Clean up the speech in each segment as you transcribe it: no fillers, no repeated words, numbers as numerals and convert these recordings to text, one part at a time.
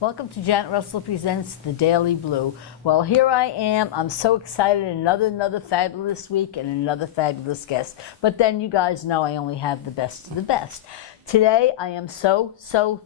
Welcome to Janet Russell Presents The Daily Blue. Well, here I am. I'm so excited. Another fabulous week and another fabulous guest. But then you guys know I only have the best of the best. Today I am so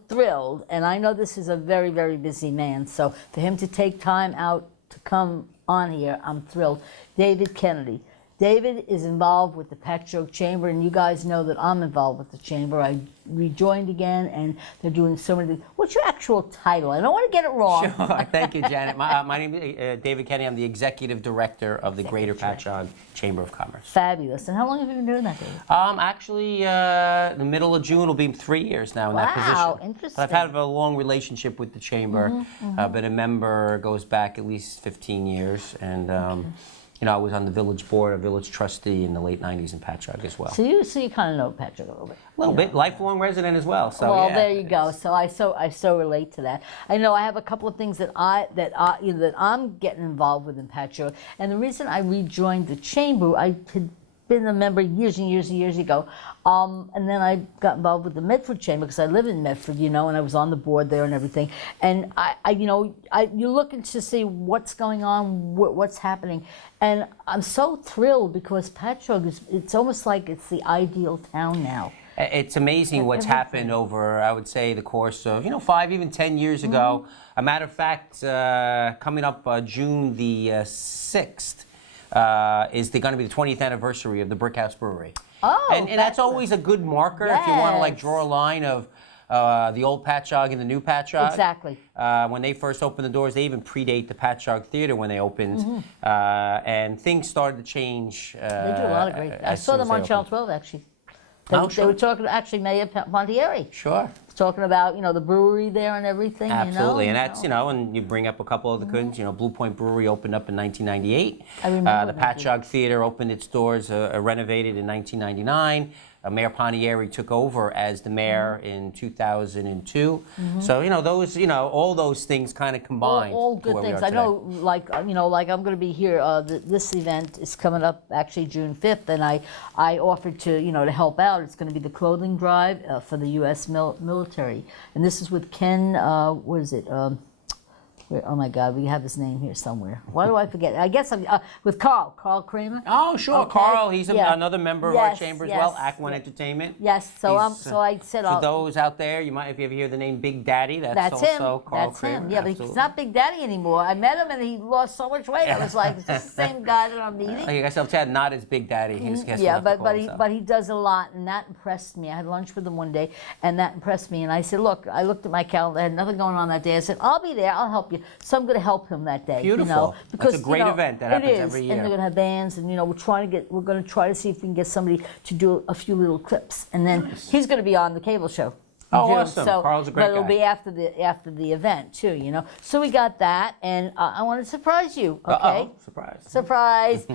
thrilled, and I know this is a very busy man, so for him to take time out to come on here, I'm thrilled. David Kennedy. David is involved with the Patchogue Chamber, and you guys know that I'm involved with the Chamber. I rejoined again, and they're doing so many things. What's your actual title? I don't want to get it wrong. Sure. Thank you, Janet. My name is David Kennedy. I'm the Executive Director of the Greater Patchogue Chamber of Commerce. Fabulous. And how long have you been doing that, David? Actually, the middle of June will be 3 years now in that position. Wow, interesting. But I've had a long relationship with the Chamber. Been a member, goes back at least 15 years, and you know, I was on the village board, a village trustee in the late 90s in Patchogue as well. So you kind of know Patchogue a little bit. A little bit, lifelong resident as well. So well, yeah, there you go. So I so relate to that. I know I have a couple of things that I'm getting involved with in Patchogue, and the reason I rejoined the Chamber, I had been a member years and years ago, and then I got involved with the Medford Chamber because I live in Medford, you know, and I was on the board there and everything. And you're looking to see what's going on, what's happening, and I'm so thrilled because Patchogue it's almost like it's the ideal town now. It's amazing what's happened over, I would say, the course of, 5, even 10 years ago. A matter of fact, coming up June the 6th, is going to be the 20th anniversary of the Brickhouse Brewery. Oh, and that's always a good marker if you want to like draw a line of the old Patchogue and the new Patchogue. Exactly. When they first opened the doors, they even predate the Patchogue Theater when they opened, and things started to change. They do a lot of great. I saw them on Channel 12 actually. They were talking to actually Mayor Pontieri. Sure. Talking about the brewery there and everything. Absolutely, and that's and you bring up a couple of the goods. Blue Point Brewery opened up in 1998. I remember the Patchogue Theater opened its doors, renovated in 1999. Mayor Pontieri took over as the mayor in 2002. So those all those things kind of combined. All good things. I know, like I'm going to be here. This event is coming up actually June 5th, and I offered to to help out. It's going to be the clothing drive for the U.S. military, and this is with Ken. What is it? Oh my God, we have his name here somewhere. Why do I forget? I guess I'm with Carl Kramer. Oh, sure, okay. Carl. He's another member of our chamber as well. Act One Entertainment. Yes. So I said. For those out there, you might, if you ever hear the name Big Daddy, that's also him. Carl That's Kramer. him. Yeah, but he's not Big Daddy anymore. I met him and he lost so much weight. I was like, it's the same guy that I'm meeting. I guess I'll tell you, not as Big Daddy. But he does a lot, and that impressed me. I had lunch with him one day, and that impressed me. And I said, look, I looked at my calendar. I had nothing going on that day. I said, I'll be there. I'll help you. So I'm going to help him that day. Beautiful. Because it's a great event that happens every year. And they're going to have bands, and we're going to try to see if we can get somebody to do a few little clips, and then he's going to be on the cable show. Oh, awesome! Carl's a great guy. But it'll be after the event too, So we got that, and I want to surprise you. Okay. Surprise!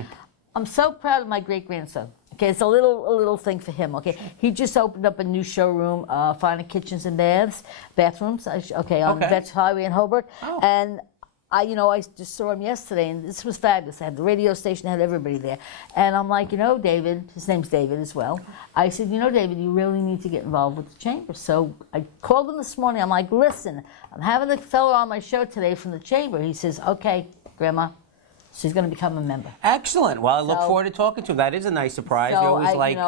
I'm so proud of my great-grandson. Okay, it's a little thing for him. Okay, he just opened up a new showroom, Finer Kitchens and Bathrooms. On Vetch Highway in Hobart, and I just saw him yesterday, and this was fabulous. I had the radio station, I had everybody there, and I'm like, David, his name's David as well. I said, David, you really need to get involved with the chamber. So I called him this morning. I'm like, listen, I'm having a fellow on my show today from the chamber. He says, okay, Grandma. She's going to become a member. Excellent. Well, I look forward to talking to him. That is a nice surprise. We always like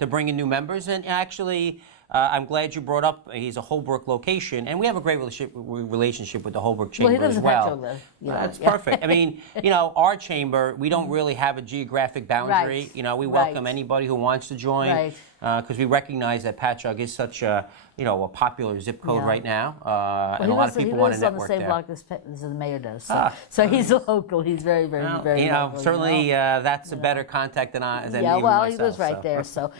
to bring in new members. And actually, I'm glad you brought up he's a Holbrook location. And we have a great relationship with the Holbrook Chamber as well. That's perfect. I mean, our chamber, we don't really have a geographic boundary. Right. We welcome anybody who wants to join because we recognize that Patchogue is such a a popular zip code right now, and a lot of people want to network there. He lives on the same block as the mayor does, so he's local. He's very local. Certainly that's a better contact than even myself. He lives right there. So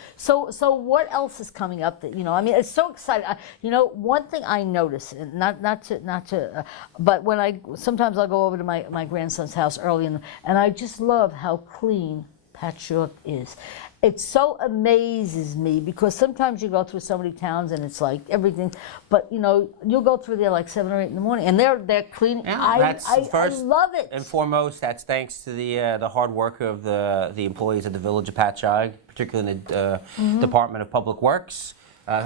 what else is coming up that I mean, it's so exciting. One thing I notice, and not to, but when sometimes I'll go over to my grandson's house early, and I just love how clean Patchogue is. It so amazes me because sometimes you go through so many towns and it's like everything, but you'll go through there like 7 or 8 in the morning and they're clean. Yeah, I love it. And foremost, that's thanks to the hard work of the employees of the Village of Patchogue, particularly in the Department of Public Works.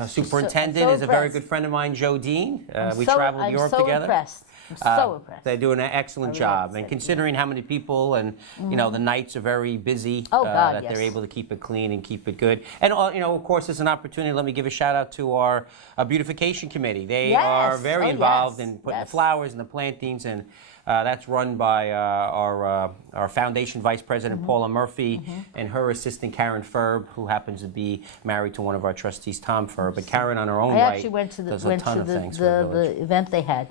Superintendent is a very good friend of mine, Joe Dean. We traveled Europe together. Impressed. I'm so impressed. They're doing an excellent job, and considering how many people and the nights are very busy, that they're able to keep it clean and keep it good. And of course, it's an opportunity. Let me give a shout out to our beautification committee. They are very involved in putting the flowers and the plantings, and that's run by our foundation vice president Paula Murphy and her assistant Karen Ferb, who happens to be married to one of our trustees, Tom Ferb. But Karen, on her own I actually went to the event they had.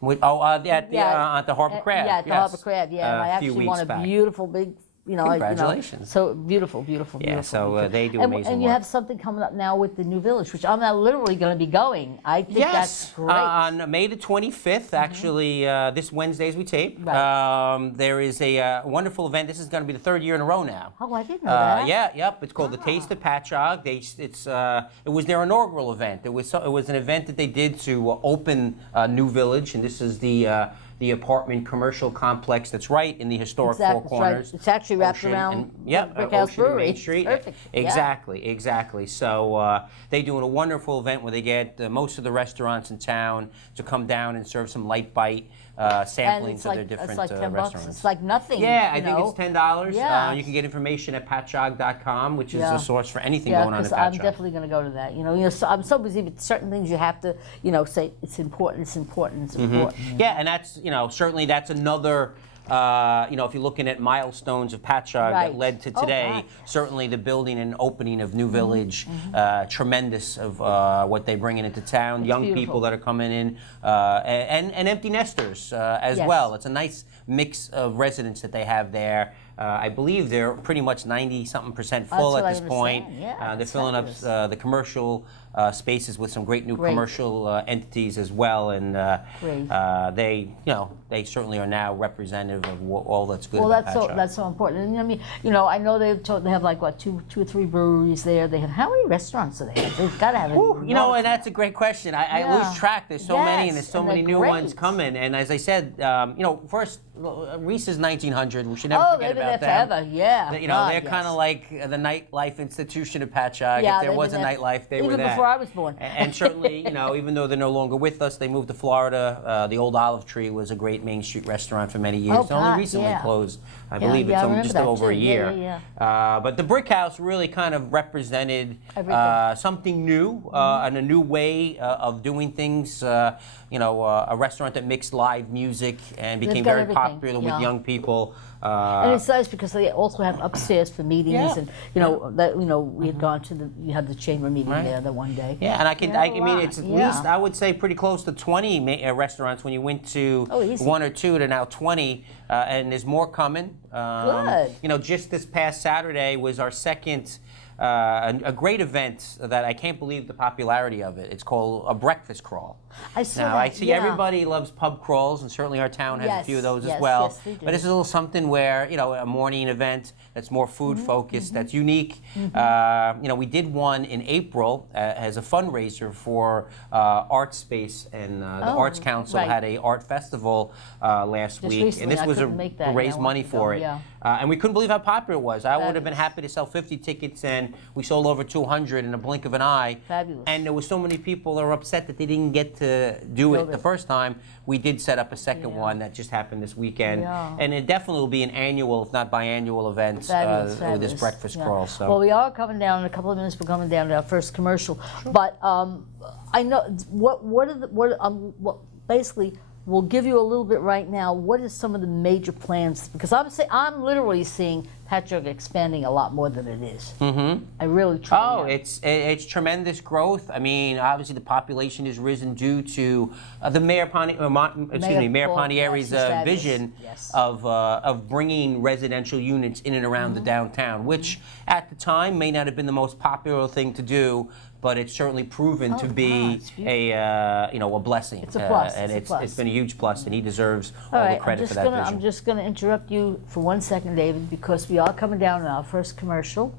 At the Harbor Crab. Yeah, at the Harbor Crab. Yeah, and I actually won a beautiful big. Congratulations. So beautiful. Yeah, so they do amazing work. And you have something coming up now with the new village, which I'm now literally going to be going. I think that's great. On May the 25th, actually, this Wednesday as we tape, there is a wonderful event. This is going to be the third year in a row now. Oh, I didn't know that. It's called the Taste of Patchogue. It was their inaugural event. It was an event that they did to open a new village, and this is the apartment commercial complex that's right in the historic Four Corners. Right. It's actually wrapped around Brickhouse Brewery. Main Street. Perfect. Exactly. So they're doing a wonderful event where they get most of the restaurants in town to come down and serve some light bite samplings of their different it's like $10. restaurants. It's like nothing. Yeah, I think it's $10. Yeah. You can get information at patchogue.com, which is the source for anything going on at Patchogue. I'm definitely going to go to that. I'm so busy, but certain things you have to, say it's important. Yeah, and that's, certainly that's another. If you're looking at milestones of Patchogue that led to today, certainly the building and opening of New Village, tremendous of what they bring into town, young people that are coming in, and empty nesters as well. It's a nice mix of residents that they have there. I believe they're pretty much 90-something% full at this point. Yeah, they're filling up the commercial spaces with some great new commercial entities as well, and they certainly are now representative of all that's good about Patchogue. That's so important. And I know they have like two or three breweries there. They have how many restaurants do they have? They've got to have. And that's a great question. I lose track. There's so many, and there's so many new ones coming. And as I said, first Reese's 1900. We should never forget about them. Forever. Yeah. They're kind of like the nightlife institution of Patchogue. If there was a nightlife, they were there. Even before I was born. And certainly, even though they're no longer with us, they moved to Florida. The old Olive Tree was a great Main Street restaurant for many years. It only recently closed. I believe it's just over a year. But the Brick House really kind of represented something new and a new way of doing things. A restaurant that mixed live music and became very popular with young people. And it's nice because they also have upstairs for meetings, and we had gone to you had the chamber meeting there the one day. Yeah, and I mean it's at least I would say pretty close to 20 restaurants when you went to one or two to now 20, and there's more coming. Good. Just this past Saturday was our second. A great event that I can't believe the popularity of it. It's called a breakfast crawl. I see everybody loves pub crawls, and certainly our town has a few of those as well. Yes, they do. But this is a little something where, a morning event that's more food focused, that's unique. We did one in April as a fundraiser for Art Space, and the Arts Council had a art festival last week, recently, and this was to raise money for it. And we couldn't believe how popular it was. I would have been happy to sell 50 tickets, and we sold over 200 in a blink of an eye. Fabulous. And there were so many people that were upset that they didn't get to do it the first time. We did set up a second one that just happened this weekend. And it definitely will be an annual, if not biannual event with this breakfast crawl. So. Well, we are coming down in a couple of minutes. We're coming down to our first commercial. But I know basically. We'll give you a little bit right now. What is some of the major plans? Because I'm literally seeing Patchogue expanding a lot more than it is. I really truly am. It's tremendous growth. I mean, obviously the population has risen due to the Mayor Pontieri's vision of bringing residential units in and around the downtown, which at the time may not have been the most popular thing to do. But it's certainly proven to be a blessing. It's a plus. And it's been a huge plus, and he deserves all the credit for that vision. I'm just going to interrupt you for 1 second, David, because we are coming down to our first commercial.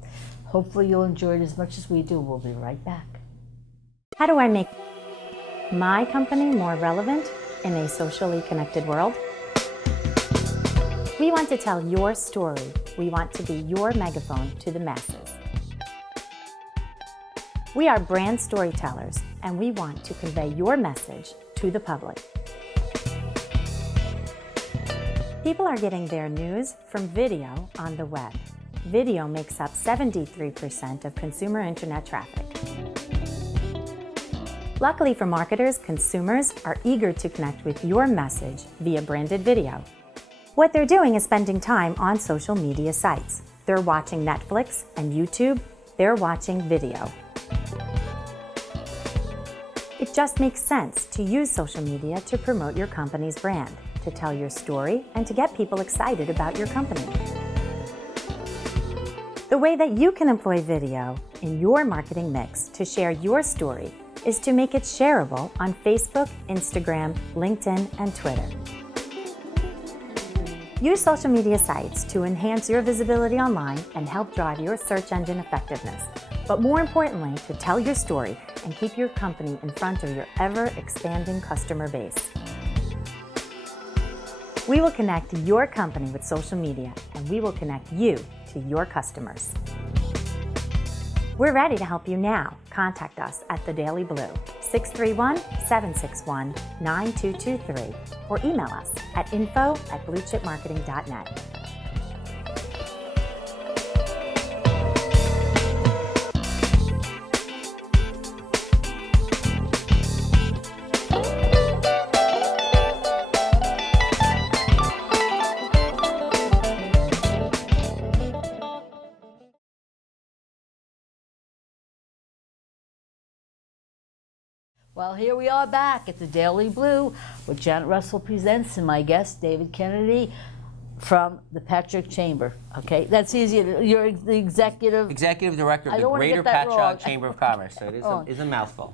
Hopefully you'll enjoy it as much as we do. We'll be right back. How do I make my company more relevant in a socially connected world? We want to tell your story. We want to be your megaphone to the masses. We are brand storytellers, and we want to convey your message to the public. People are getting their news from video on the web. Video makes up 73% of consumer internet traffic. Luckily for marketers, consumers are eager to connect with your message via branded video. What they're doing is spending time on social media sites. They're watching Netflix and YouTube. They're watching video. It just makes sense to use social media to promote your company's brand, to tell your story, and to get people excited about your company. The way that you can employ video in your marketing mix to share your story is to make it shareable on Facebook, Instagram, LinkedIn, and Twitter. Use social media sites to enhance your visibility online and help drive your search engine effectiveness. But more importantly, to tell your story and keep your company in front of your ever-expanding customer base. We will connect your company with social media, and we will connect you to your customers. We're ready to help you now. Contact us at The Daily Blue, 631-761-9223, or email us at info@bluechipmarketing.net. Well, here we are back at the Daily Blue with Janet Russell Presents and my guest, David Kennedy from the Patchogue Chamber. Okay, that's easy. You're the executive director of the Greater Patchogue Chamber of Commerce. So it is a mouthful.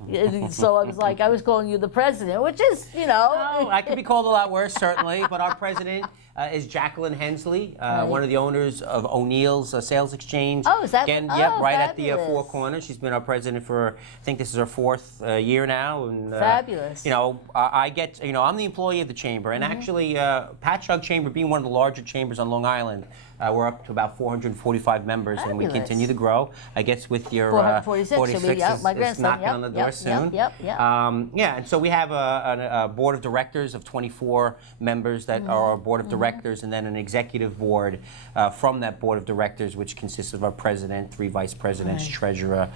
So I was calling you the president, which is, No, I could be called a lot worse, certainly, but our president is Jacqueline Hensley, one of the owners of O'Neill's Sales Exchange. Oh, is that? Again, right at the Four Corners. She's been our president for, I think this is her fourth year now. And, fabulous. I get, I'm the employee of the chamber, and actually, Patchogue Chamber being one of the larger chambers on Long Island, we're up to about 445 members, and we continue to grow. I guess with your 446 my grandson, knocking on the door soon. And so we have a board of directors of 24 members that are our board of directors, and then an executive board from that board of directors, which consists of our president, 3 vice presidents, treasurer,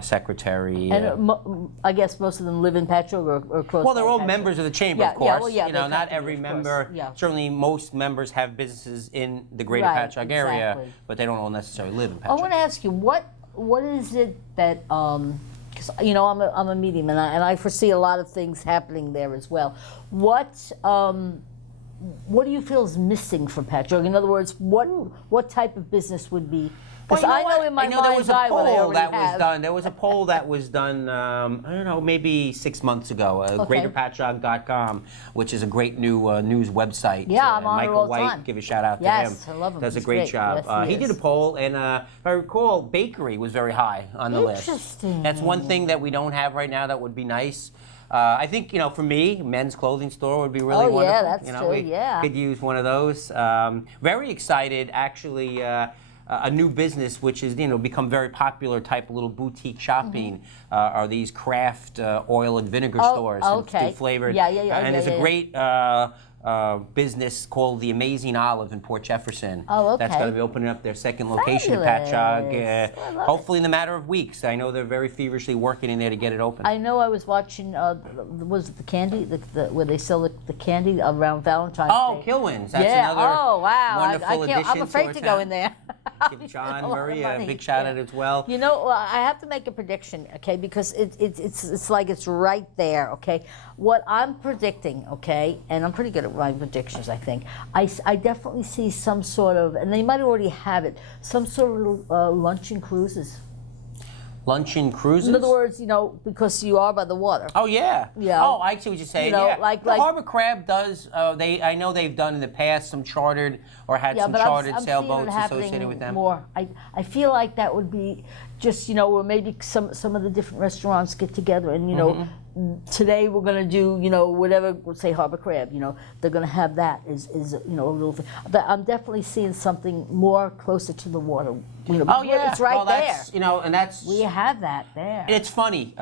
secretary. And I guess most of them live in Patchogue or close. Well, they're all members of the chamber, of course. Not every of member. Certainly, most members have businesses in the Greater Patchogue area, but they don't all necessarily live in Patchogue. I want to ask you, what is it that, because I'm a medium, and I foresee a lot of things happening there as well. What do you feel is missing from Patchogue? In other words, what type of business would be? Because I know in my mind's eye what I already have. There was a poll that was done, I don't know, maybe 6 months ago, greaterpatchogue.com, which is a great new news website. Yeah, I'm on it all Michael the White, time. give a shout out to him. Yes, I love him. Does a He's great job. Yes, he did a poll, and if I recall, bakery was very high on the list. Interesting. That's one thing that we don't have right now that would be nice. I think, for me, men's clothing store would be really wonderful. Yeah, that's true, we could use one of those. Very excited, actually, a new business which has, become very popular type of little boutique shopping are these craft oil and vinegar stores. Okay. Flavored. And there's a great business called The Amazing Olive in Port Jefferson. Oh, okay. That's going to be opening up their second location in Patchogue, hopefully in a matter of weeks. I know they're very feverishly working in there to get it open. I know I was watching, was it the candy, where they sell the candy around Valentine's Day? Kilwins. That's another wonderful addition I'm afraid to go in there. Give John Murray a big shout out as well. I have to make a prediction, okay, because it's like it's right there, okay. What I'm predicting, okay, and I'm pretty good at my predictions, I think. I definitely see some sort of, and they might already have it, some sort of luncheon cruises. Luncheon cruises? In other words, because you are by the water. Oh, yeah. Yeah. Oh, I see what you're saying. Like Harbor Crab does, I know they've done in the past some chartered or had some chartered sailboats associated with them. More. I feel like that would be just, where maybe some of the different restaurants get together and, today we're going to do, whatever, let's say harbor crab, they're going to have that is a little thing. But I'm definitely seeing something more closer to the water. Oh yeah, it's right well, that's, there. And that's We have that there. It's funny.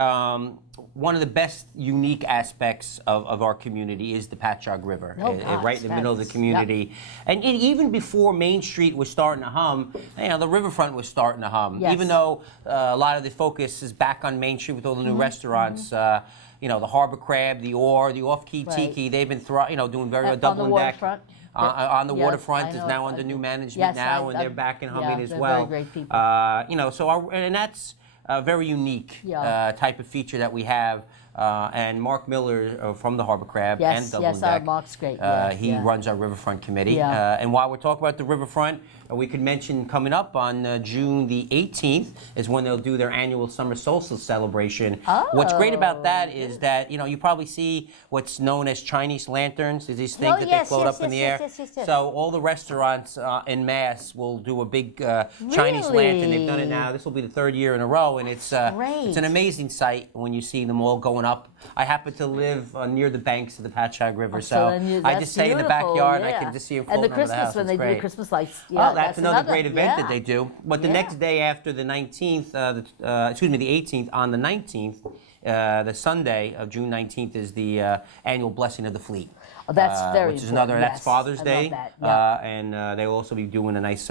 One of the best unique aspects of our community is the Patchogue River, right in the middle of the community. Yep. And even before Main Street was starting to hum, the riverfront was starting to hum. Yes. Even though a lot of the focus is back on Main Street with all the new restaurants. The Harbor Crab, the Oar, the Off-Key Tiki, they've been doing very well. Dublin Deck. On the waterfront is now under new management and they're back and humming as well. Very great people. And that's a very unique type of feature that we have. And Mark Miller from the Harbor Crab and Dublin Deck. Mark's great. He runs our Riverfront Committee. And while we're talking about the Riverfront, we could mention coming up on June the 18th is when they'll do their annual Summer Solstice celebration. Oh. What's great about that is that, you probably see what's known as Chinese lanterns. These things that they float up in the air. Yes. So all the restaurants en masse will do a big Chinese lantern. They've done it now. This will be the third year in a row. And it's an amazing sight when you see them all going up. I happen to live near the banks of the Patchogue River, so I just stay in the backyard and I can just see them floating over the house. And the Christmas, when they do the Christmas lights. That's another great event that they do. But the next day after the 19th, the 18th, on the 19th, the Sunday of June 19th is the annual Blessing of the Fleet. Oh, that's very which is important. that's Father's Day. I love that. And they'll also be doing a nice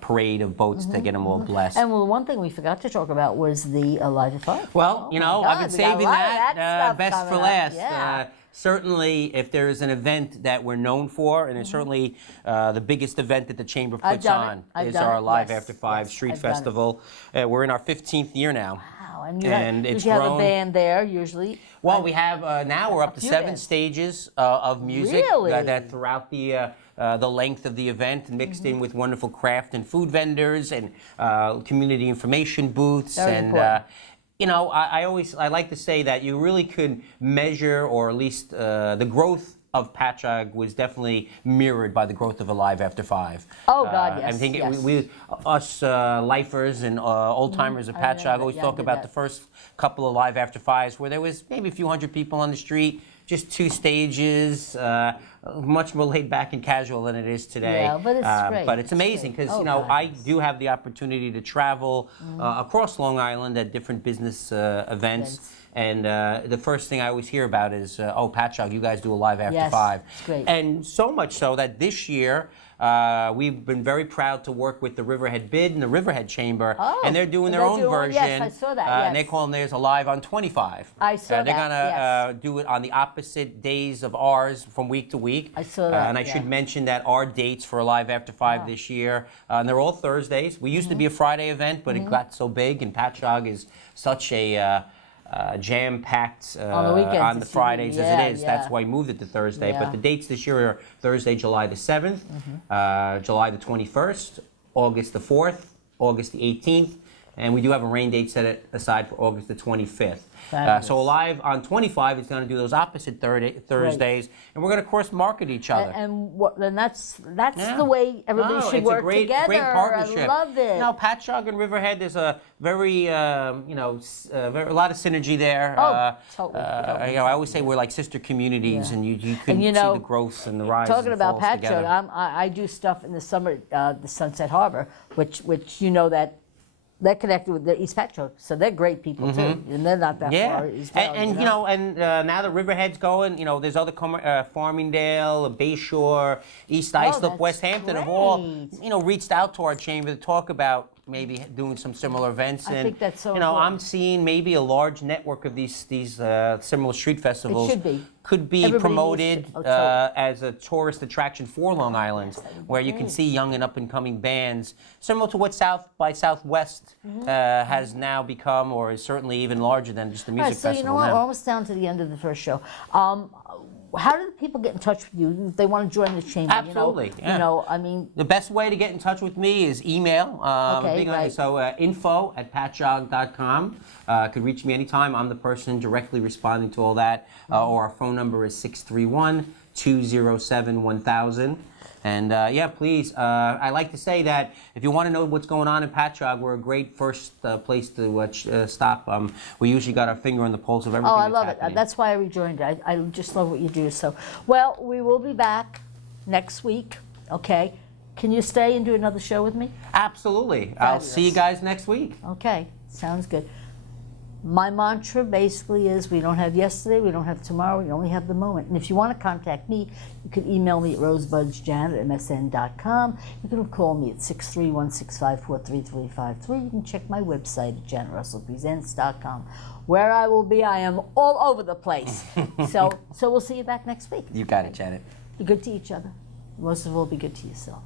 parade of boats to get them all blessed. And one thing we forgot to talk about was the Live at 5. Well, I've been saving that best for last. Yeah. Certainly, if there is an event that we're known for, and it's certainly the biggest event that the Chamber puts on, is our Live After 5 Street Festival. We're in our 15th year now. Wow, and it's you have grown. A band there usually. Well, we have now we're up to 7 stages of music that throughout the length of the event, mixed in with wonderful craft and food vendors and community information booths. Very important. I like to say that you really could measure, or at least the growth of Patchogue was definitely mirrored by the growth of Alive After 5. Oh, God, yes. I think us lifers and old-timers of Patchogue always talk about the first couple of Live After 5s where there was maybe a few hundred people on the street, just 2 stages, much more laid back and casual than it is today. Yeah, but it's great. But it's amazing because, I do have the opportunity to travel across Long Island at different business events. And the first thing I always hear about is, Patchogue, you guys do a Live After 5. It's great. And so much so that this year, we've been very proud to work with the Riverhead Bid and the Riverhead Chamber, and they're doing their own version. Yes, I saw that. And they call them theirs Alive on 25. I saw that. They're gonna do it on the opposite days of ours from week to week. I saw that. And I should mention that our dates for Alive After 5 this year, and they're all Thursdays. We used to be a Friday event, but it got so big, and Patchogue is such a jam-packed on the Fridays as it is. That's why we moved it to Thursday. But the dates this year are Thursday, July the 7th, July the 21st, August the 4th, August the 18th, and we do have a rain date set aside for August the 25th. So Alive on 25 is going to do those opposite Thursdays, and we're going to cross-market each other. And that's the way everybody should work together. Great partnership. I love it. Patchogue and Riverhead, there's a very, a lot of synergy there. Totally. I always say we're like sister communities, and you can see the growth and the rise. Talking and about falls Patchogue, together. I do stuff in the summer, the Sunset Harbor, which that. They're connected with the East Patchogue, so they're great people too, and they're not that far as well. And now the Riverhead's going. There's other Farmingdale, Bayshore, East Islip, West Hampton have all reached out to our chamber to talk about maybe doing some similar events. I think that's so I'm seeing maybe a large network of these similar street festivals. Could be promoted as a tourist attraction for Long Island, where you can see young and up-and-coming bands, similar to what South by Southwest has now become, or is certainly even larger than just the music festival. So you know what? We're almost down to the end of the first show. How do people get in touch with you if they want to join the chamber? Absolutely. The best way to get in touch with me is email. So info@patchogue.com. Could reach me anytime. I'm the person directly responding to all that. Or our phone number is 631-207-1000. And yeah, please, I like to say that if you want to know what's going on in Patchogue, we're a great first place to stop. We usually got our finger on the pulse of everything. Oh, I love happening. it. That's why I rejoined it. I just love what you do. So, well, we will be back next week, okay? Can you stay and do another show with me? Absolutely. I'll see you guys next week. Okay, sounds good. My mantra basically is we don't have yesterday, we don't have tomorrow, we only have the moment. And if you want to contact me, you can email me at rosebudsjanet@msn.com. You can call me at 631-654-3353. You can check my website at janetrussellpresents.com. Where I will be, I am all over the place. So we'll see you back next week. You got it, Janet. Be good to each other. Most of all, be good to yourself.